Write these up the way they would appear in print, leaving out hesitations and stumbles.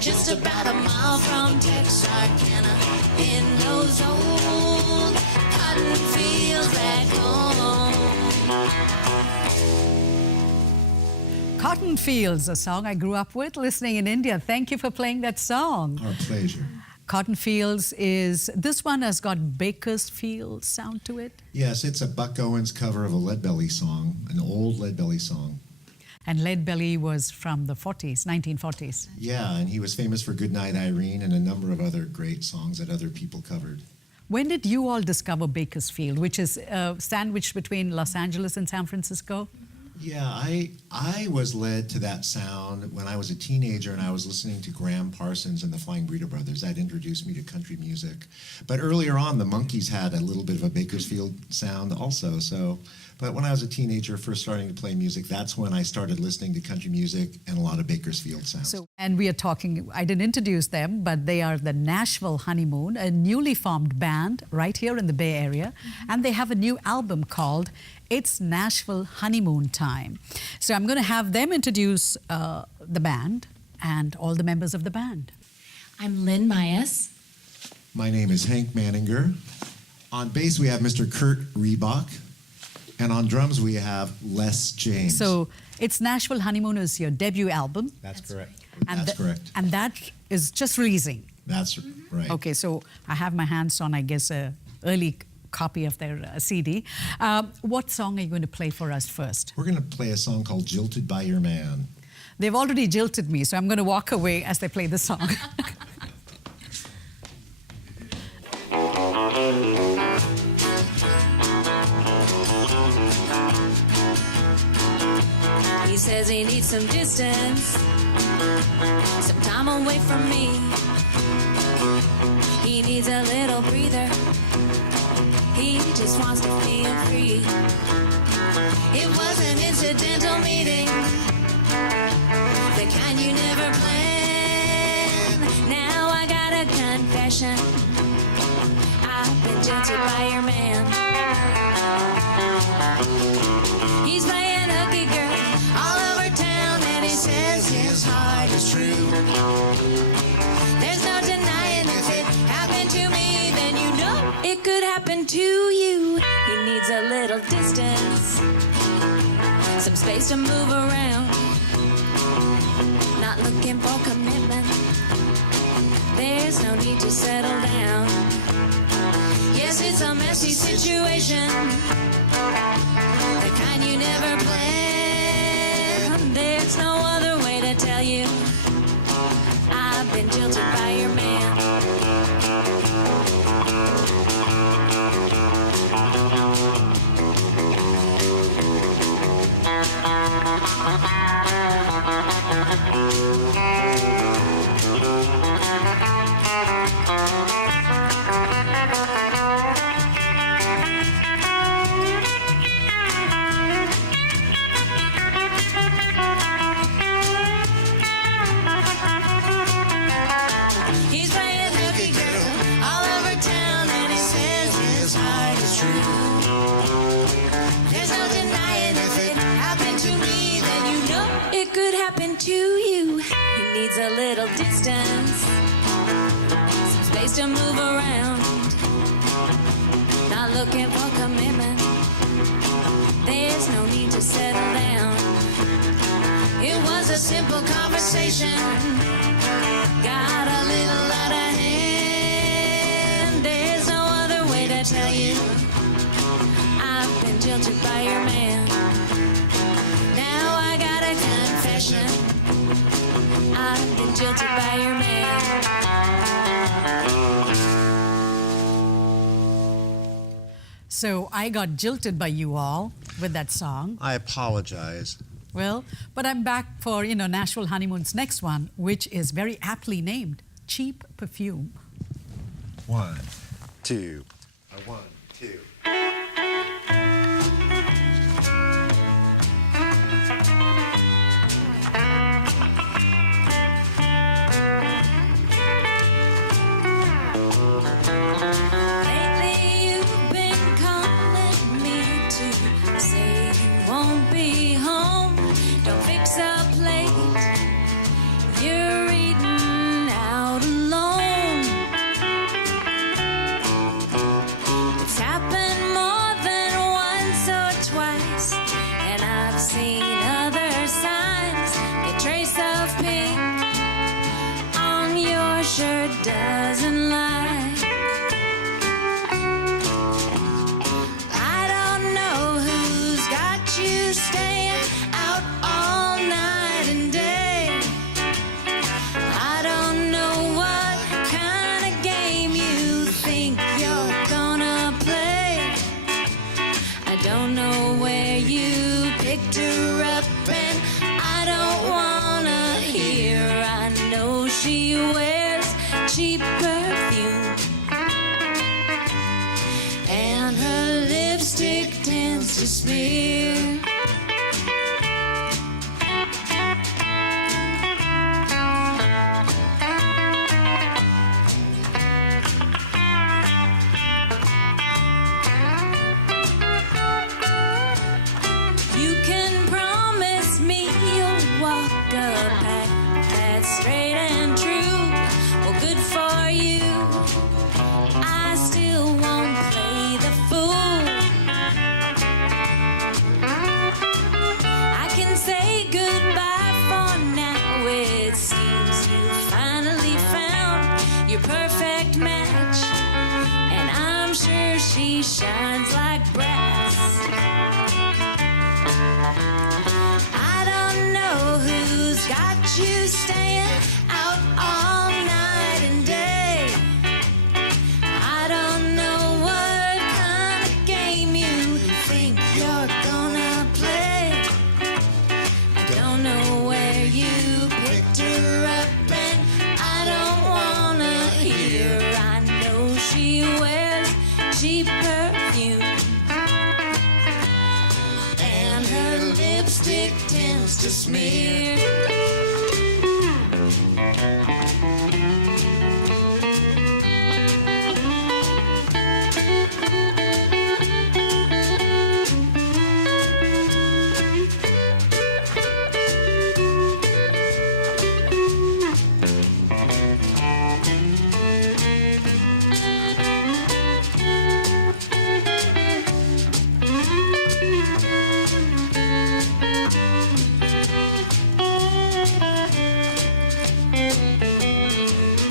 just about a mile from Texarkana, in those old cotton fields back home. Cotton Fields, a song I grew up with listening in India. Thank you for playing that song. Our pleasure. Cotton Fields is, this one has got Bakersfield sound to it. Yes, it's a Buck Owens cover of a Leadbelly song, an old Leadbelly song. And Leadbelly was from the 40s, 1940s. Yeah, and he was famous for Goodnight Irene and a number of other great songs that other people covered. When did you all discover Bakersfield, which is sandwiched between Los Angeles and San Francisco? Yeah, I was led to that sound when I was a teenager and I was listening to Graham Parsons and the Flying Burrito Brothers. That introduced me to country music. But earlier on, the Monkees had a little bit of a Bakersfield sound also. But when I was a teenager, first starting to play music, that's when I started listening to country music and a lot of Bakersfield sounds. And we are talking, I didn't introduce them, but they are the Nashville Honeymoon, a newly formed band right here in the Bay Area. And they have a new album called It's Nashville Honeymoon Time. So I'm going to have them introduce the band and all the members of the band. I'm Lynne Maes. My name is Hank Maninger. On bass, we have Mr. Kurt Reebok. And on drums, we have Les James. So It's Nashville Honeymoon is your debut album. That's correct. And That's correct. And that is just releasing. That's right. Okay, so I have my hands on, I guess, an early copy of their CD. What song are you going to play for us first? We're going to play a song called Jilted by Your Man. They've already jilted me, so I'm going to walk away as they play the song. He says he needs some distance, some time away from me. He needs a little breather. He just wants to feel free. It was an incidental meeting, the kind you never plan. Now I got a confession, I've been jilted by your man. He's playing hooky girl all over town, and he says his heart is true. There's no denying if it happened to me, then you know it could happen to you. He needs a little distance, some space to move around, not looking for commitment. There's no need to settle down. Yes, it's a messy situation, the kind you never planned. There's no other way to tell you I've been jilted by your man. He's playing hooky girl all over town, and he says his heart is true. There's no denying if it happened to me, then you know it could happen to you. He needs a little distance, some space to move around, not looking for commitment. There's no need to settle down. It was a simple conversation, got a little out of hand. There's no other way to tell you I've been jilted by your man. Now I got a confession, I've been jilted by your man. So I got jilted by you all with that song. I apologize. Well, but I'm back for, Nashville Honeymoon's next one, which is very aptly named Cheap Perfume. 1, 2. 1, 2. Lately you've been calling me to say you won't be home. Don't fix up late, you're eating to smear. You can promise me you'll walk a path that's straight and true. Well, good for you. I still won't play the fool. I can say goodbye for now. It seems you finally found your perfect match, and I'm sure she shines like brass. I don't know who's got you staying out all night and day. I don't know what kind of game you think you're gonna play. I don't know where you picked her up, and I don't wanna hear. I know she wears cheap perfume, and her lipstick tends to smear.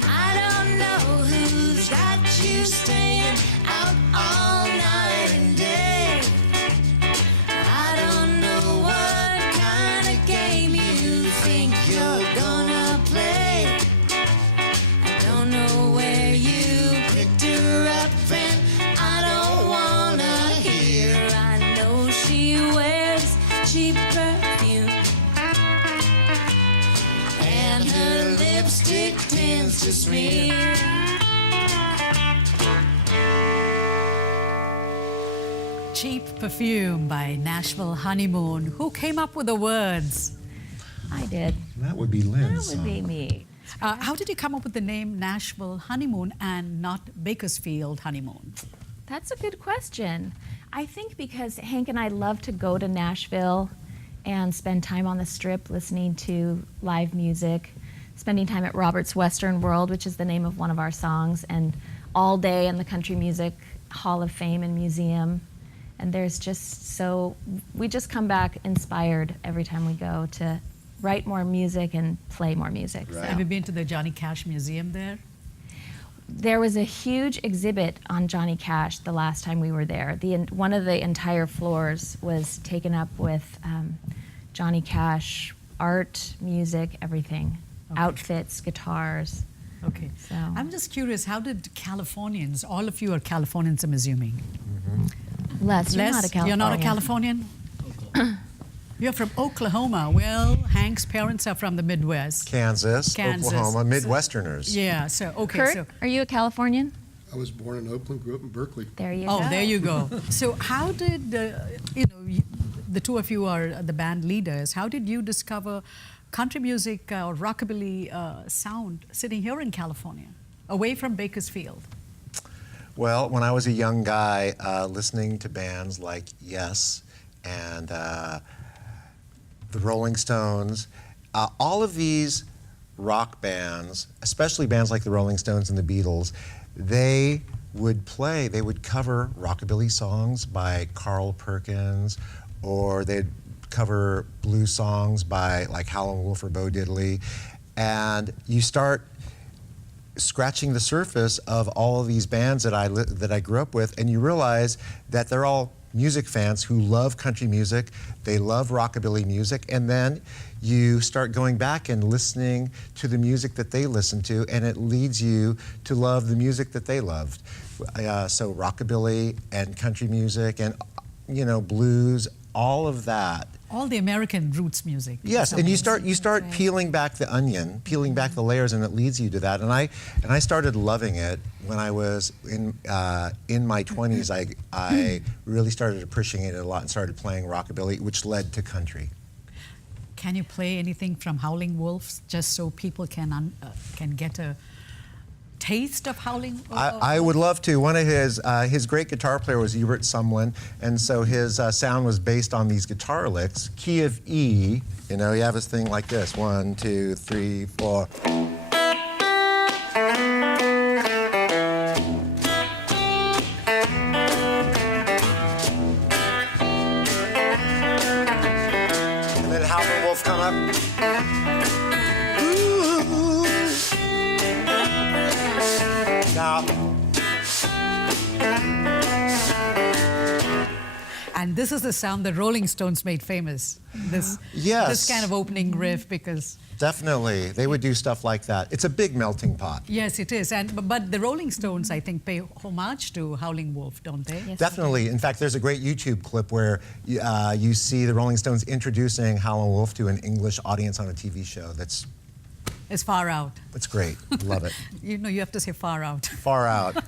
I don't know who's got you staying out all night and day. I don't know what kind of game you think you're gonna play. I don't know where you picked her up, and I don't wanna hear. I know she wears cheap perfume, and her lipstick tends to smear. Cheap Perfume by Nashville Honeymoon. Who came up with the words? I did. That would be Lynne's That would be song. me. How did you come up with the name Nashville Honeymoon and not Bakersfield Honeymoon? That's a good question. I think because Hank and I love to go to Nashville and spend time on the Strip listening to live music, spending time at Robert's Western World, which is the name of one of our songs, and all day in the Country Music Hall of Fame and Museum. And there's just we just come back inspired every time we go to write more music and play more music. Right. Have you been to the Johnny Cash Museum there? There was a huge exhibit on Johnny Cash the last time we were there. One of the entire floors was taken up with Johnny Cash art, music, everything, outfits, guitars. Okay. So I'm just curious, how did Californians, all of you are Californians, I'm assuming. Les, you're not a Californian. You're not a Californian? You're from Oklahoma. Well, Hank's parents are from the Midwest. Kansas, Oklahoma, Midwesterners. Yeah, so, okay. Kurt, So, are you a Californian? I was born in Oakland, grew up in Berkeley. There you go. oh, there you go. So how did, the two of you are the band leaders. How did you discover country music or rockabilly sound sitting here in California, away from Bakersfield? Well, when I was a young guy, listening to bands like Yes and the Rolling Stones, all of these rock bands, especially bands like the Rolling Stones and the Beatles, they would cover rockabilly songs by Carl Perkins, or they'd cover blues songs by like Howlin' Wolf or Bo Diddley, and you start scratching the surface of all of these bands that I grew up with, and you realize that they're all music fans who love country music, they love rockabilly music, and then you start going back and listening to the music that they listened to, and it leads you to love the music that they loved. So rockabilly and country music and blues, all of that all the American roots music. Yes, and you start right. peeling back the onion, peeling back the layers, and it leads you to that. And I started loving it when I was in my 20s. I really started appreciating it a lot and started playing rockabilly, which led to country. Can you play anything from Howling Wolves, just so people can get a taste of Howling? I would love to. One of his great guitar player was Ebert Sumlin, and so his sound was based on these guitar licks. Key of E, you know, you have this thing like this: 1, 2, 3, 4. And then Howling Wolf come up. Now, And this is the sound the Rolling Stones made famous. This kind of opening riff, because definitely, they would do stuff like that. It's a big melting pot. yes, it is. But the Rolling Stones, I think, pay homage to Howling Wolf, don't they? Yes. Definitely. In fact, there's a great YouTube clip where you see the Rolling Stones introducing Howlin' Wolf to an English audience on a TV show. It's far out. That's great. Love it. You know, you have to say far out. Far out.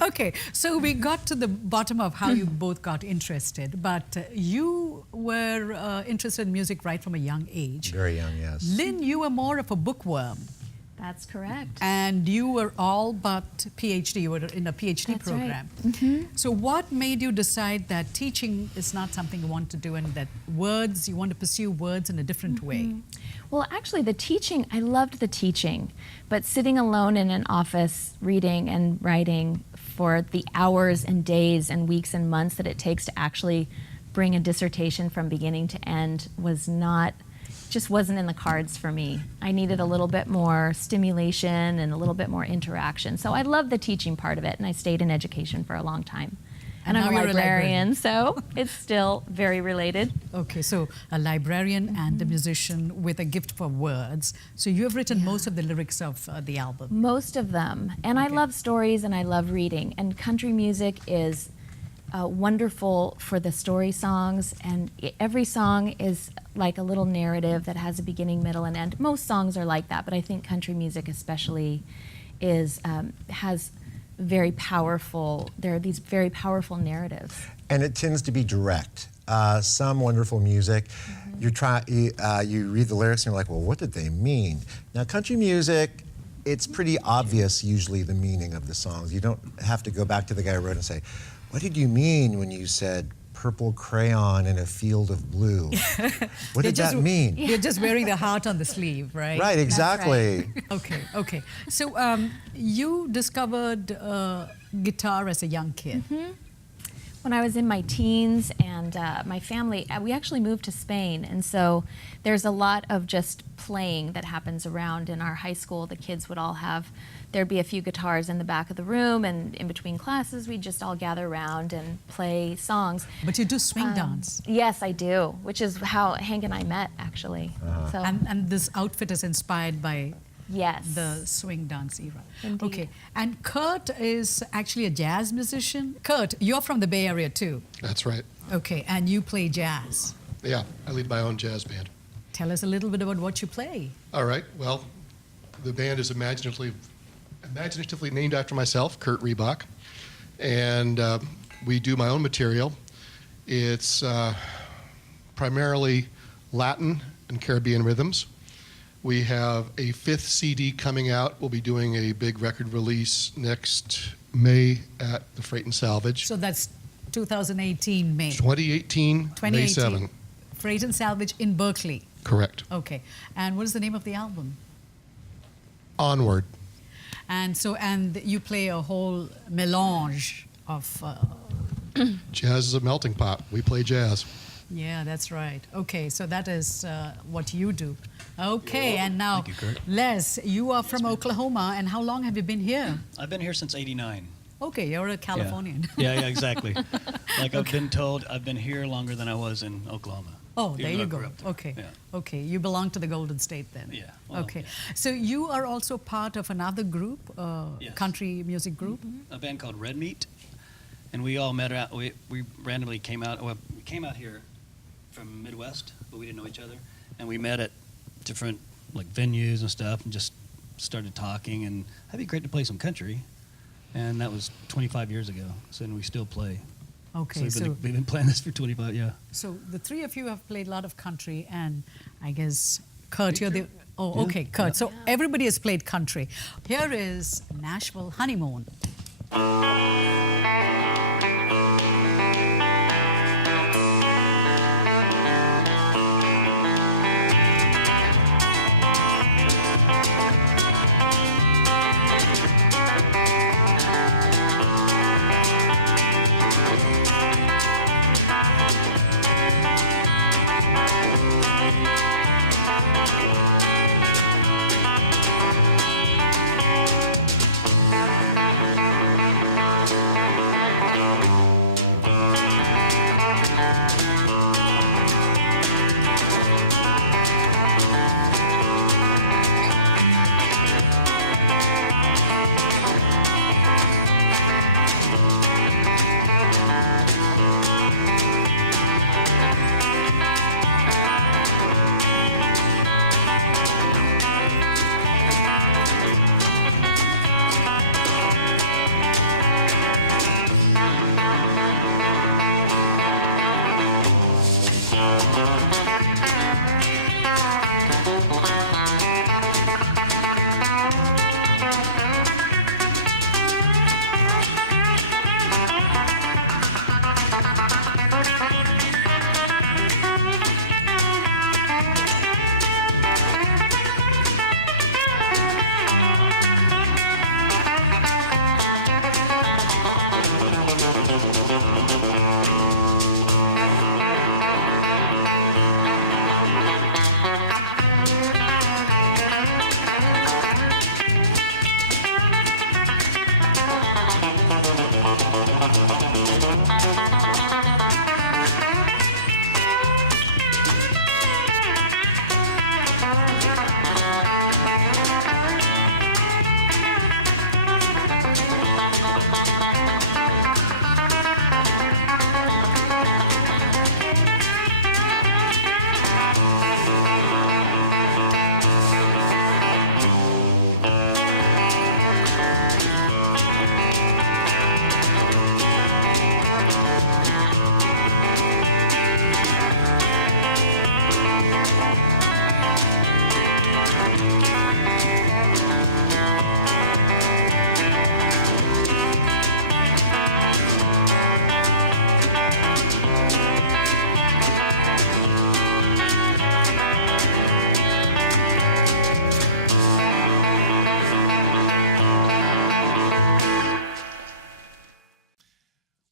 Okay, so we got to the bottom of how you both got interested, but you were interested in music right from a young age. Very young, yes. Lynne, you were more of a bookworm, That's correct. and you were all but PhD. You were in a PhD That's right. program. So what made you decide that teaching is not something you want to do, and that you want to pursue words in a different way? Well, actually, the teaching, I loved the teaching, but sitting alone in an office reading and writing for the hours and days and weeks and months that it takes to actually bring a dissertation from beginning to end just wasn't in the cards for me. I needed a little bit more stimulation and a little bit more interaction. So I loved the teaching part of it, and I stayed in education for a long time. And now I'm a you're a librarian, so it's still very related. Okay, so a librarian and a musician with a gift for words. So you have written most of the lyrics of the album. Most of them. And I love stories and I love reading. And country music is wonderful for the story songs. And every song is like a little narrative that has a beginning, middle, and end. Most songs are like that, but I think country music especially has very powerful, there are these very powerful narratives. And it tends to be direct. Some wonderful music, you read the lyrics and you're like, well, what did they mean? Now, country music, it's pretty obvious usually the meaning of the songs. You don't have to go back to the guy who wrote and say, what did you mean when you said purple crayon in a field of blue? What did that mean? You're just wearing the heart on the sleeve, right? Right, exactly. Okay. So you discovered guitar as a young kid. When I was in my teens, and my family, we actually moved to Spain, and so there's a lot of just playing that happens around in our high school. The kids would all there'd be a few guitars in the back of the room, and in between classes, we'd just all gather around and play songs. But you do swing dance. Yes, I do, which is how Hank and I met, actually. So, And this outfit is inspired by yes. the swing dance era. Indeed. Okay, and Kurt is actually a jazz musician. Kurt, you're from the Bay Area too. That's right. Okay, and you play jazz. Yeah, I lead my own jazz band. Tell us a little bit about what you play. All right, well, the band is imaginatively named after myself, Kurt Reebok, and we do my own material. It's primarily Latin and Caribbean rhythms. We have a 5th CD coming out. We'll be doing a big record release next May at the Freight and Salvage. So that's 2018 May. 2018, May 7. Freight and Salvage in Berkeley. Correct. Okay, and what is the name of the album? Onward. And you play a whole melange of. Jazz is a melting pot. We play jazz. Yeah, that's right. Okay, so that is what you do. Okay, and now, Thank you, Kurt. Les, you are from Oklahoma, and how long have you been here? I've been here since '89. Okay, you're a Californian. Yeah, exactly. Like I've been told, I've been here longer than I was in Oklahoma. Oh, Even there though you I go. grew up there. Okay. Yeah. Okay. You belong to the Golden State then. Yeah. Well, Okay. yeah. So you are also part of another group, Yes. country music group. A band called Red Meat, and we all met out. We randomly came out. Well, we came out here from Midwest, but we didn't know each other, and we met at different like venues and stuff, and just started talking. And that'd be great to play some country, and that was 25 years ago. So and we still play. Okay, So we've been playing this for 25. Yeah. so the three of you have played a lot of country, and I guess Kurt, you're the. Oh, Yeah. okay, Kurt. So everybody has played country. Here is Nashville Honeymoon.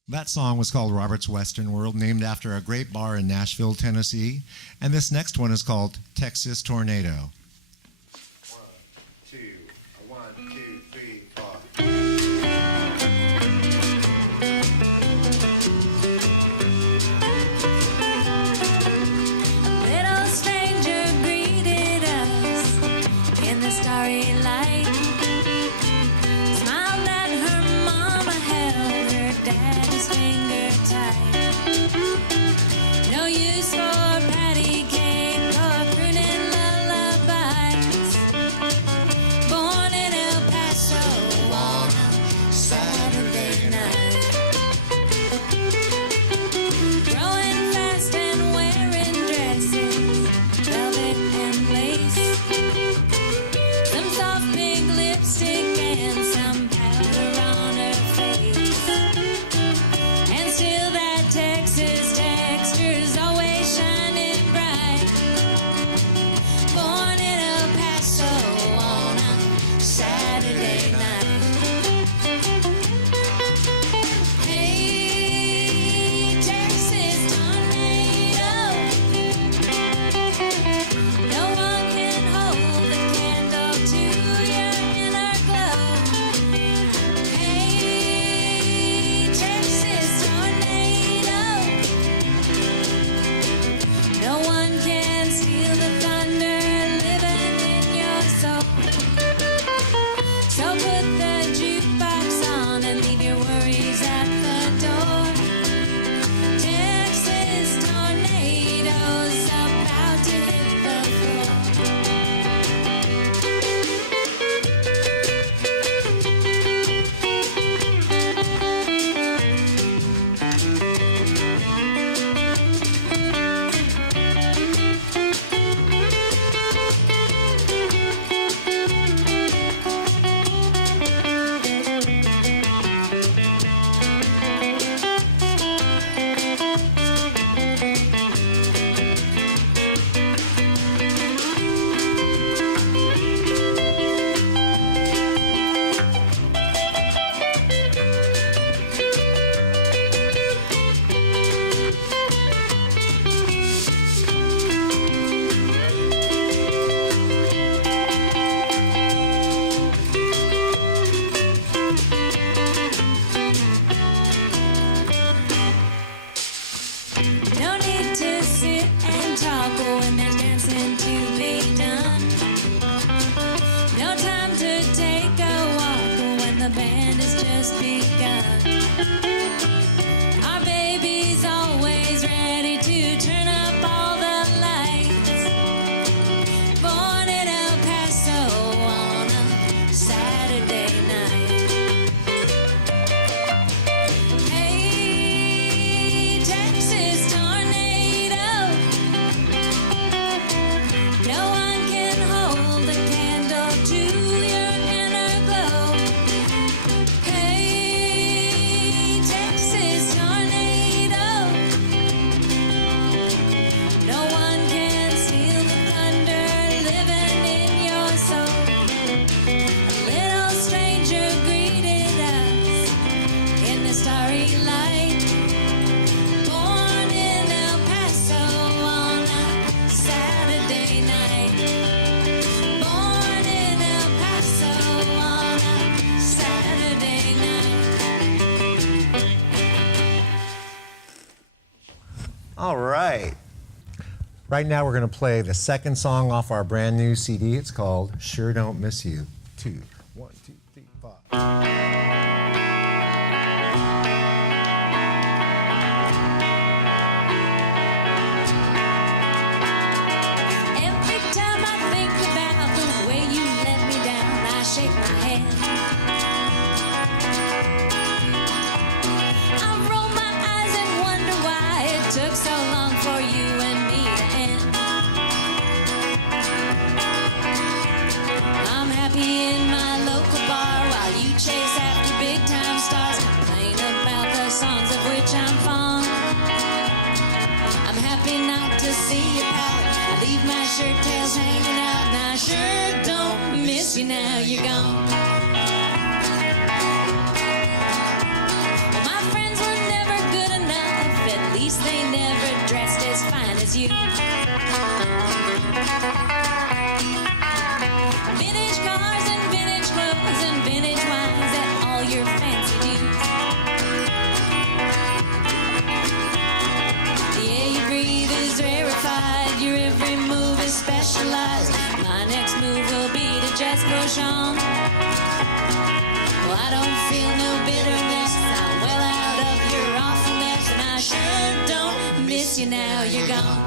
That song was called Robert's Western World, named after a great bar in Nashville, Tennessee. And this next one is called Texas Tornado. 1, 2, 3, 4. Little stranger greeted us in the starry light. Smiled at her mama, held her daddy's finger tight. No use for patty cake or crooning lullaby. just begun. Our baby's always ready to turn up all the lights. Born in El Paso on a Saturday night. Hey, Texas tornado. No one can hold a candle to your inner glow. Hey, Texas tornado. No one can steal the thunder living in your soul. A little stranger greeted us in the starry light. Born in El Paso on a Saturday night. Born in El Paso on a Saturday night. All right. Right now, we're going to play the second song off our brand new CD. It's called Sure Don't Miss You 2. 1, 2, 3, 4. Every time I think about the way you let me down, I shake my head. I roll my eyes and wonder why it took so long for you and me to end. I'm happy in my local bar while you chase after big time stars, complain about the songs of which I'm fond. I'm happy not to see you pout. I leave my shirt tails hanging out, and I sure don't miss you now you're gone. My friends were never good enough, at least they never dressed as fine as you. Vintage cars and vintage clothes and vintage wines at all your fancy dues. The air you breathe is rarefied, your every move is specialized. My next move will be to just push on. Well, I don't feel no bitterness, I'm well out of your awfulness, and I sure don't miss you now you're gone.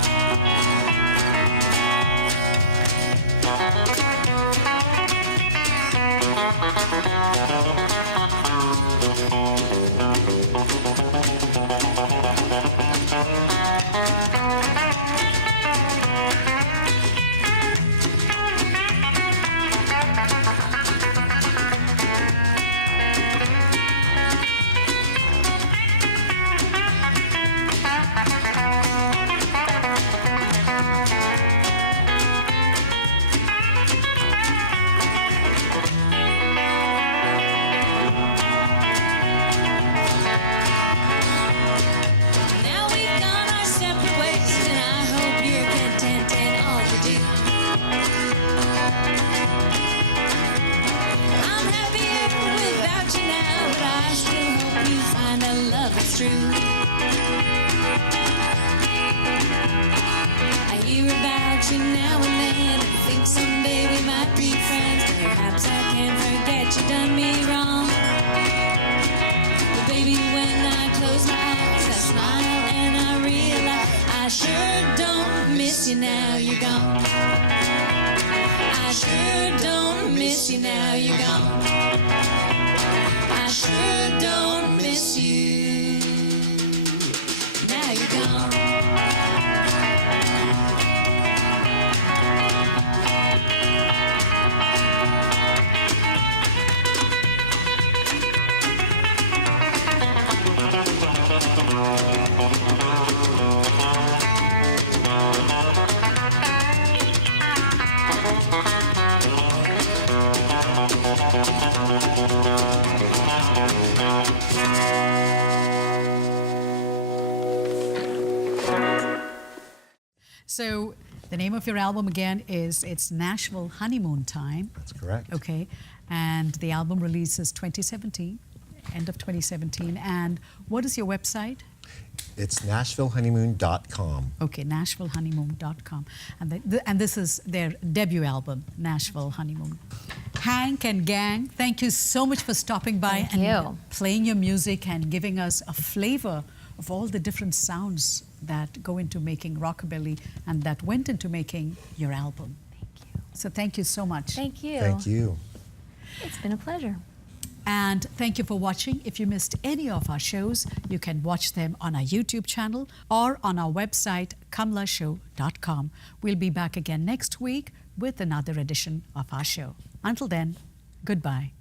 Now we've gone our separate ways, and I hope you're content in all you do. I'm happier without you now, but I still hope you find a love that's true. I hear about you now and then, and think someday we might be friends. Perhaps I can forget you done me wrong. But baby, when I close my eyes, I smile and I realize I sure don't miss you now you're gone. I sure don't miss you now you're gone. I sure don't miss you now you're gone. So the name of your album again is It's Nashville Honeymoon Time. That's correct. Okay. And the album releases 2017, end of 2017. And what is your website? It's NashvilleHoneymoon.com. Okay, NashvilleHoneymoon.com. And this is their debut album, Nashville Honeymoon. Hank and gang, thank you so much for stopping by Thank and you. playing your music and giving us a flavor of all the different sounds that go into making rockabilly and that went into making your album. Thank you. So thank you so much. Thank you. Thank you. It's been a pleasure. And thank you for watching. If you missed any of our shows, you can watch them on our YouTube channel or on our website, kamlashow.com. We'll be back again next week with another edition of our show. Until then, goodbye.